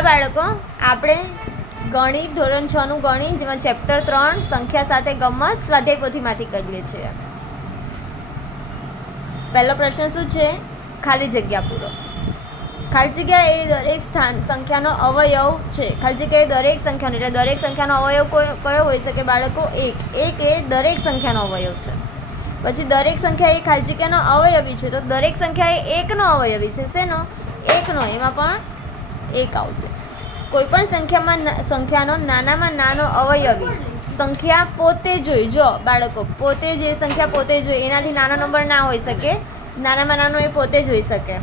બાળકો આપણે ગણિત ધોરણ 6 નું ગણિત જેમાં ચેપ્ટર 3 સંખ્યા સાથે ગમ્મત સ્વાધ્યાય પોથીમાંથી કરીએ છીએ. પહેલો પ્રશ્ન શું છે? ખાલી જગ્યા પૂરો. ખાલી જગ્યા એ દરેક સંખ્યાનો અવયવ છે. ખાલી જગ્યા એ દરેક સંખ્યાનો, એટલે દરેક સંખ્યાનો અવયવ કયો હોઈ શકે બાળકો? એક એ દરેક સંખ્યાનો અવયવ છે. પછી દરેક સંખ્યા એ ખાલી જગ્યાનો અવયવી છે, તો દરેક સંખ્યા એ એકનો અવયવી છે. શેનો? એકનો. એમાં પણ એક આવશે. કોઈપણ સંખ્યાનો નાનામાં નાનો અવયવી સંખ્યા પોતે જોઈ. જો બાળકો, પોતે જે સંખ્યા પોતે જોઈ, એનાથી નાનો નંબર ના હોઈ શકે. નાનામાં નાનો એ પોતે જોઈ શકે.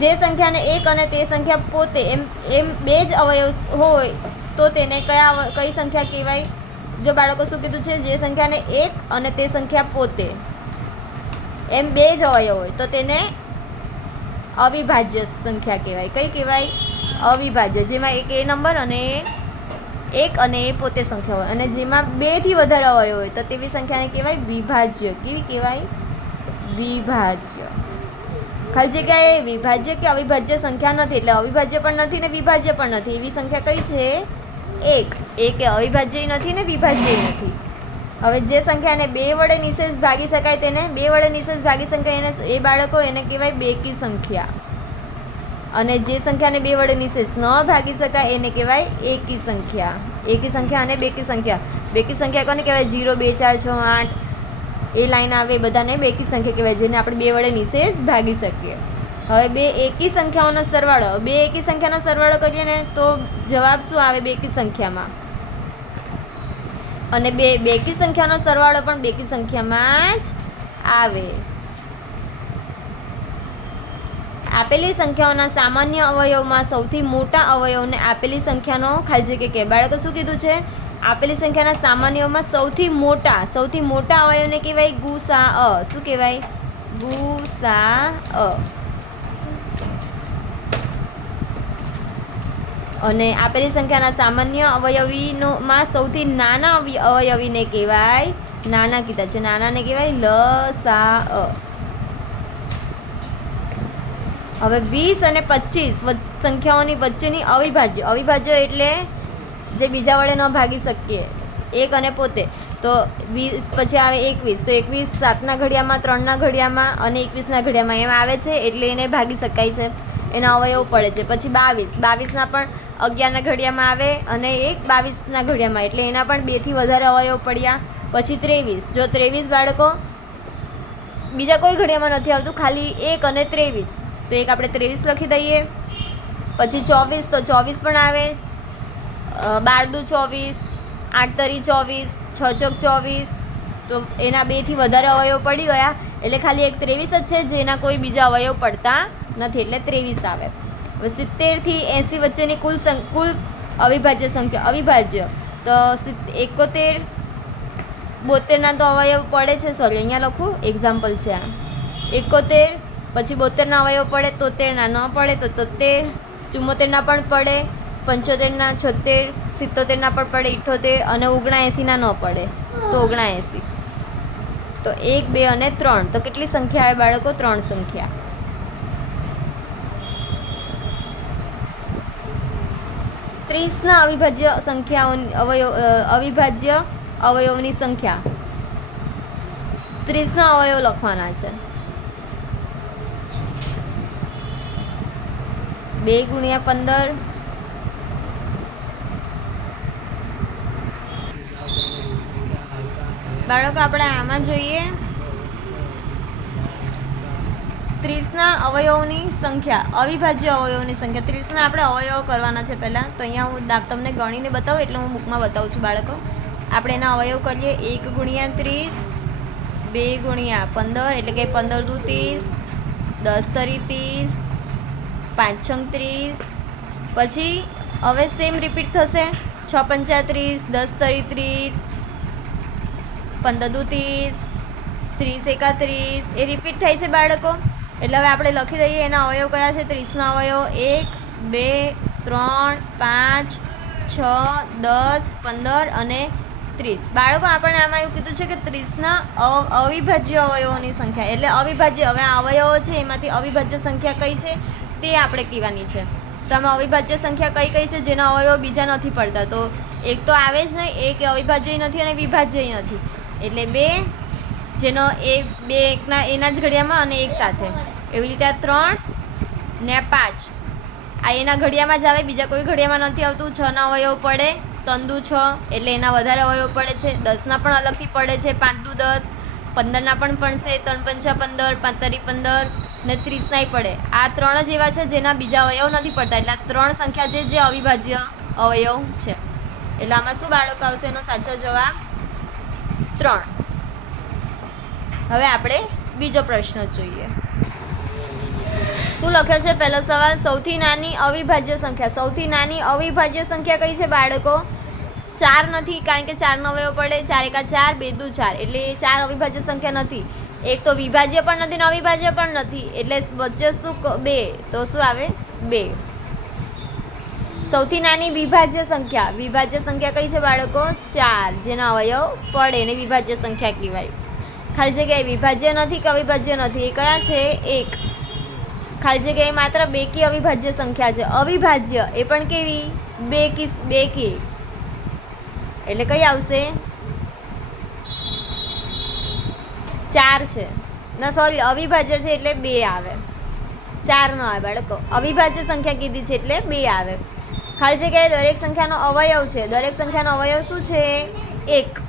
જે સંખ્યાને એક અને તે સંખ્યા પોતે એમ બે જ અવયવ હોય તો તેને કઈ સંખ્યા કહેવાય? જો બાળકો શું કીધું છે? જે સંખ્યાને એક અને તે સંખ્યા પોતે એમ બે જ અવયવ હોય તો તેને અવિભાજ્ય સંખ્યા કહેવાય. કઈ કહેવાય? અવિભાજ્ય. જેમાં એક એ નંબર અને એક અને એ પોતે સંખ્યા હોય, અને જેમાં બેથી વધારે અવયવ હોય તો તેવી સંખ્યાને કહેવાય વિભાજ્ય. કેવી કહેવાય? વિભાજ્ય. ખાલી જગ્યા એ વિભાજ્ય કે અવિભાજ્ય સંખ્યા નથી, એટલે અવિભાજ્ય પણ નથી ને વિભાજ્ય પણ નથી. એવી સંખ્યા કઈ છે? એક. એક એ અવિભાજ્ય નથી ને વિભાજ્ય નથી. હવે જે સંખ્યાને બે વડે નિશેષ ભાગી શકાય તેને બે વડે નિશેષ ભાગી શકાય એ બાળકો એને કહેવાય બેકી સંખ્યા. અને જે સંખ્યાને બે વડે નિશેષ ન ભાગી શકાય એને કહેવાય એકી સંખ્યા. એકી સંખ્યા અને બેકી સંખ્યા. બેકી સંખ્યા કોને કહેવાય? 0, 2, 4, 6, 8 એ લાઈન આવે બધાને બેકી સંખ્યા કહેવાય, જેને આપણે બે વડે નિશેષ ભાગી શકીએ. હવે બે એકી સંખ્યાઓનો સરવાળો, બે એકી સંખ્યાનો સરવાળો કરીએ ને તો જવાબ શું આવે બેકી સંખ્યામાં? અને બેકી સંખ્યાનો સરવાળો પણ બેકી સંખ્યામાં જ આવે. આપેલી સંખ્યાઓના સામાન્ય અવયવમાં સૌથી મોટા અવયવને આપેલી સંખ્યાનો ખાલી જગ્યા કહેવાય. બાળકો શું કીધું છે? આપેલી સંખ્યાના સામાન્યમાં સૌથી મોટા અવયવને કહેવાય ગુસાઅ. શું કહેવાય? ગુસાઅ. અને આપેલી સંખ્યાના સામાન્ય અવયવીમાં સૌથી નાના અવયવીને કહેવાય, નાના કીધા છે, નાનાને કહેવાય લસાઅ. હવે 20 અને 25 સંખ્યાઓની વચ્ચેની અવિભાજ્ય. અવિભાજ્ય એટલે જે બીજા વડે ન ભાગી શકીએ, એક અને પોતે. તો 20 પછી આવે 21, તો 21 7ના ઘડિયામાં, 3ના ઘડિયામાં અને 21ના ઘડિયામાં એમ આવે છે, એટલે એને ભાગી શકાય છે, એના અવયવ પડે છે. પછી 22ના પણ 11ના ઘડિયામાં આવે અને એક 22ના ઘડિયામાં, એટલે એના પણ 2થી વધારે અવયવ પડ્યા. પછી 23. જો 23 બાળકો બીજા કોઈ ઘડિયામાં નથી આવતું, ખાલી 1 અને 23, તો એક આપણે 23 લખી દઈએ. પછી 24, તો 24 પણ આવે. 12 દુ 24, 8 તરી 24, 6 ચોક 24, તો એના 2થી વધારે અવયવ પડી ગયા, એટલે ખાલી એક 23 જ છે, જેના કોઈ બીજા અવયવ પડતા નથી, એટલે 23 આવે. હવે 70 થી 80 વચ્ચેની કુલ અવિભાજ્ય સંખ્યા. અવિભાજ્ય તો 71, 72ના તો અવયવ પડે છે. સોરી, અહીંયા લખું, એક્ઝામ્પલ છે આ. 71, પછી 72ના અવયવ પડે, 73ના ન પડે તો 73, 74ના પણ પડે, 75ના 76, 77ના પણ પડે, 78 અને 79ના ન પડે તો 79. તો 1, 2 અને 3, તો કેટલી સંખ્યા આવે બાળકો? 3 સંખ્યા. 30ના અવિભાજ્ય અવયવની સંખ્યા. 30ના અવયવ લખવાના છે. 2 ગુણ્યા 15, બાળકો આપણે આમાં જોઈએ 30ના અવયવની સંખ્યા, અવિભાજ્ય અવયવની સંખ્યા. 30ના આપણે અવયવ કરવાના છે પહેલાં, તો અહીંયા હું તમને ગણીને બતાવું, એટલે હું બુકમાં બતાવું છું બાળકો. આપણે એના અવયવ કરીએ. 1 ગુણ્યા 30, 2 ગુણ્યા 15, એટલે કે 15 દુ 30, 10 તરી 30, 5 છંગ 30. પછી હવે સેમ રિપીટ થશે. 6 પંચા 30, 10 તરી 30, 15 દુ 30, 30 એકા 30, એ રિપીટ થાય છે બાળકો. એટલે હવે આપણે લખી દઈએ એના અવયવ કયા છે 30ના અવયવ. 1, 2, 3, 5, 6, 10, 15 અને 30. બાળકો આપણને આમાં એવું કીધું છે કે 30ના અવિભાજ્ય અવયવોની સંખ્યા, એટલે અવિભાજ્ય, હવે આ અવયવો છે એમાંથી અવિભાજ્ય સંખ્યા કઈ છે તે આપણે કહેવાની છે. તો આમાં અવિભાજ્ય સંખ્યા કઈ કઈ છે જેના અવયવો બીજા નથી પડતા? તો એક તો આવે જ નહીં, એક અવિભાજ્ય નથી અને વિભાજ્ય નથી, એટલે 2 જેનો એ 2 એકના એના જ ઘડિયામાં અને એક સાથે. એવી રીતે આ 3 ને 5 આ એના ઘડિયામાં જ આવે, બીજા કોઈ ઘડિયામાં નથી આવતું. 6ના અવયવ પડે, તંદુ 6 એટલે એના વધારે અવયવ પડે છે. 10ના પણ અલગથી પડે છે, 5 દુ 10, 15ના પણ પડશે, 3 પંચા 15, 5 તરી 15 ને 30નાય પડે. આ 3 જ એવા છે જેના બીજા અવયવ નથી પડતા, એટલે આ 3 સંખ્યા છે જે અવિભાજ્ય અવયવ છે. એટલે આમાં શું બાળકો આવશે? એનો સાચો જવાબ 3. હવે આપણે બીજો પ્રશ્ન જોઈએ. શું લખ્યો છે પહેલો સવાલ? સૌથી નાની અવિભાજ્ય સંખ્યા. સૌથી નાની અવિભાજ્ય સંખ્યા કઈ છે બાળકો? 4 નથી, કારણ કે 4નો અવયવ પડે. 4 એકા 4, 2 દુ 4, એટલે 4 અવિભાજ્ય સંખ્યા નથી. એક તો વિભાજ્ય પણ નથી ને અવિભાજ્ય પણ નથી, એટલે વચ્ચે શું 2, તો શું આવે? 2. સૌથી નાની વિભાજ્ય સંખ્યા. વિભાજ્ય સંખ્યા કઈ છે બાળકો? 4 જેના અવયવ પડે એને વિભાજ્ય સંખ્યા કહેવાય. ખાલી જગ્યાએ વિભાજ્ય નથી કે અવિભાજ્ય નથી, એ કયા છે? 1. ખાલી જગ્યાએ માત્ર 2 કી અવિભાજ્ય સંખ્યા છે. અવિભાજ્ય એ પણ કેવી? 2 કી, એટલે કઈ આવશે? 4 છે ના, સોરી, અવિભાજ્ય છે એટલે 2 આવે, 4 ન આવે બાળકો. અવિભાજ્ય સંખ્યા કીધી છે એટલે 2 આવે. ખાલી જગ્યાએ દરેક સંખ્યાનો અવયવ છે. દરેક સંખ્યાનો અવયવ શું છે? 1.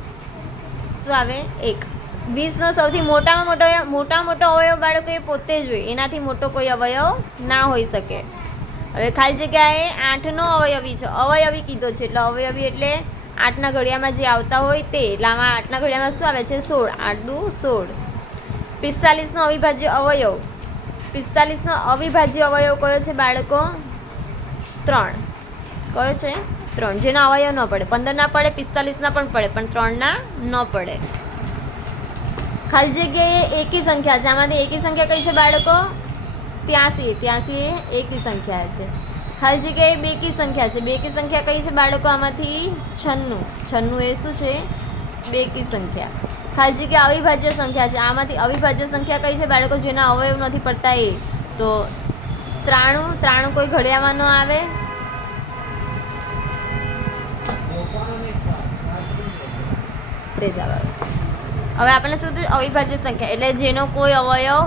શું આવે? 1. 20નો સૌથી મોટામાં મોટો અવયવ બાળકો એ પોતે જ હોય, એનાથી મોટો કોઈ અવયવ ના હોઈ શકે. હવે ખાલી જગ્યાએ 8નો અવયવી છે. અવયવી કીધો છે એટલે અવયવી એટલે 8ના ઘડિયામાં જે આવતા હોય તે. એટલે આમાં 8ના ઘડિયામાં શું આવે છે? 16. 8 દુ 16. 45નો અવિભાજ્ય અવયવ. 45નો અવિભાજ્ય અવયવ કયો છે બાળકો? 3. કયો છે? 3 જેના અવયવ ન પડે. 15ના પડે, 45ના પણ પડે, પણ 3ના ન પડે. ખાલી જગ્યાએ એકી સંખ્યા છે. આમાંથી એકી સંખ્યા કઈ છે બાળકો? 83 એ એકી સંખ્યા છે. ખાલી જગ્યાએ બેકી સંખ્યા છે. બેકી સંખ્યા કઈ છે બાળકો? આમાંથી 96 એ શું છે? બેકી સંખ્યા. ખાલી જગ્યા અવિભાજ્ય સંખ્યા છે. આમાંથી અવિભાજ્ય સંખ્યા કઈ છે બાળકો? જેના અવયવ નથી પડતા એ. તો 93 કોઈ ઘડિયામાં ન આવે. તે જ આવે. હવે આપણને શું થયું? અવિભાજ્ય સંખ્યા એટલે જેનો કોઈ અવયવ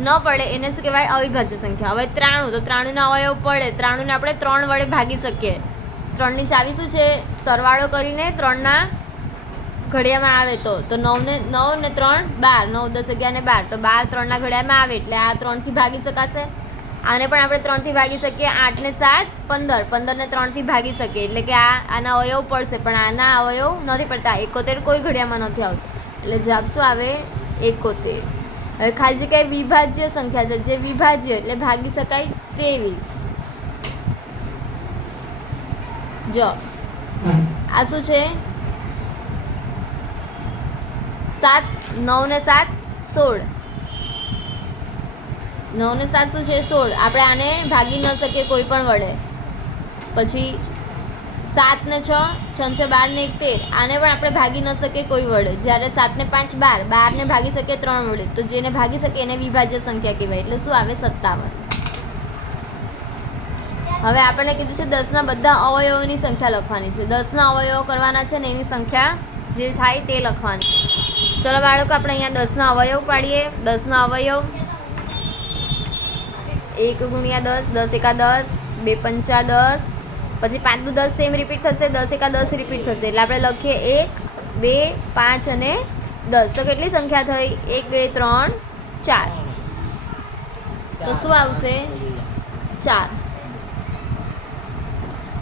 ન પડે એને શું કહેવાય? અવિભાજ્ય સંખ્યા. હવે 93, તો 93ના અવયવ પડે. 93ને આપણે 3 વડે ભાગી શકીએ. 3ની ચાવી શું છે? સરવાળો કરીને 3ના ઘડિયામાં આવે તો 9 ને 3 12, 9 10 11 ને 12, તો 12 3ના ઘડિયામાં આવે એટલે આ 3થી ભાગી શકાશે. આને પણ આપણે 3થી ભાગી શકીએ. 8 ને 7 15, 15 ને 3થી ભાગી શકીએ, એટલે કે આના અવયવ પડશે, પણ આના અવયવ નથી પડતા. 71 કોઈ ઘડિયામાં નથી આવતું, એટલે જવાબ શું આવે? 71. હવે ખાલી જગ્યાએ વિભાજ્ય સંખ્યા છે. જે વિભાજ્ય એટલે ભાગી શકાય તેવી. જો આ શું છે? 7, 9 ને 7 16. 9 ને 7 શું છે? 16. આપણે આને ભાગી ન શકીએ કોઈ પણ વડે. પછી 7 ને 6, 6 6 12 ને 1 13. આને પણ આપણે ભાગી ન શકીએ કોઈ વડે. જ્યારે 7 ને 5 12, 12 ને ભાગી શકીએ 3 વડે. તો જેને ભાગી શકીએ એને વિભાજ્ય સંખ્યા કહેવાય. એટલે શું આવે? 57. હવે આપણને કીધું છે 10ના બધા અવયવોની સંખ્યા લખવાની છે. 10ના અવયવો કરવાના છે ને એની સંખ્યા જે થાય તે લખવાની. ચલો બાળકો, આપણે અહીંયા 10ના અવયવ પાડીએ. 10ના અવયવ 1 ગુણ્યા 10, 10 એકા 10, 2 પંચા 10, પછી 5 દુ 10 સેમ રિપીટ થશે, 10 એકા 10 રિપીટ થશે. એટલે આપણે લખીએ 1, 2, 5 અને 10. તો કેટલી સંખ્યા થઈ? 1 2 3 4. તો શું આવશે? 4.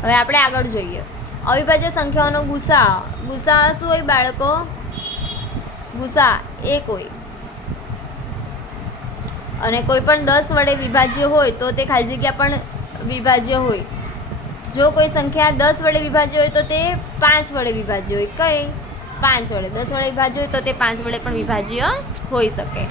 હવે આપણે આગળ જોઈએ. અવિભાજ્ય સંખ્યાઓનો ગુસા. ગુસા શું હોય બાળકો? ગુસા 1 હોય અને કોઈ પણ 10 વડે વિભાજ્ય હોય તો તે ખાલી જગ્યા પણ વિભાજ્ય હોય. જો કોઈ સંખ્યા 10 વડે વિભાજ્ય હોય તો તે 5 વડે વિભાજ્ય હોય. કઈ? 5 વડે. 10 વડે વિભાજ્ય હોય તો તે 5 વડે પણ વિભાજ્ય હોઈ શકે.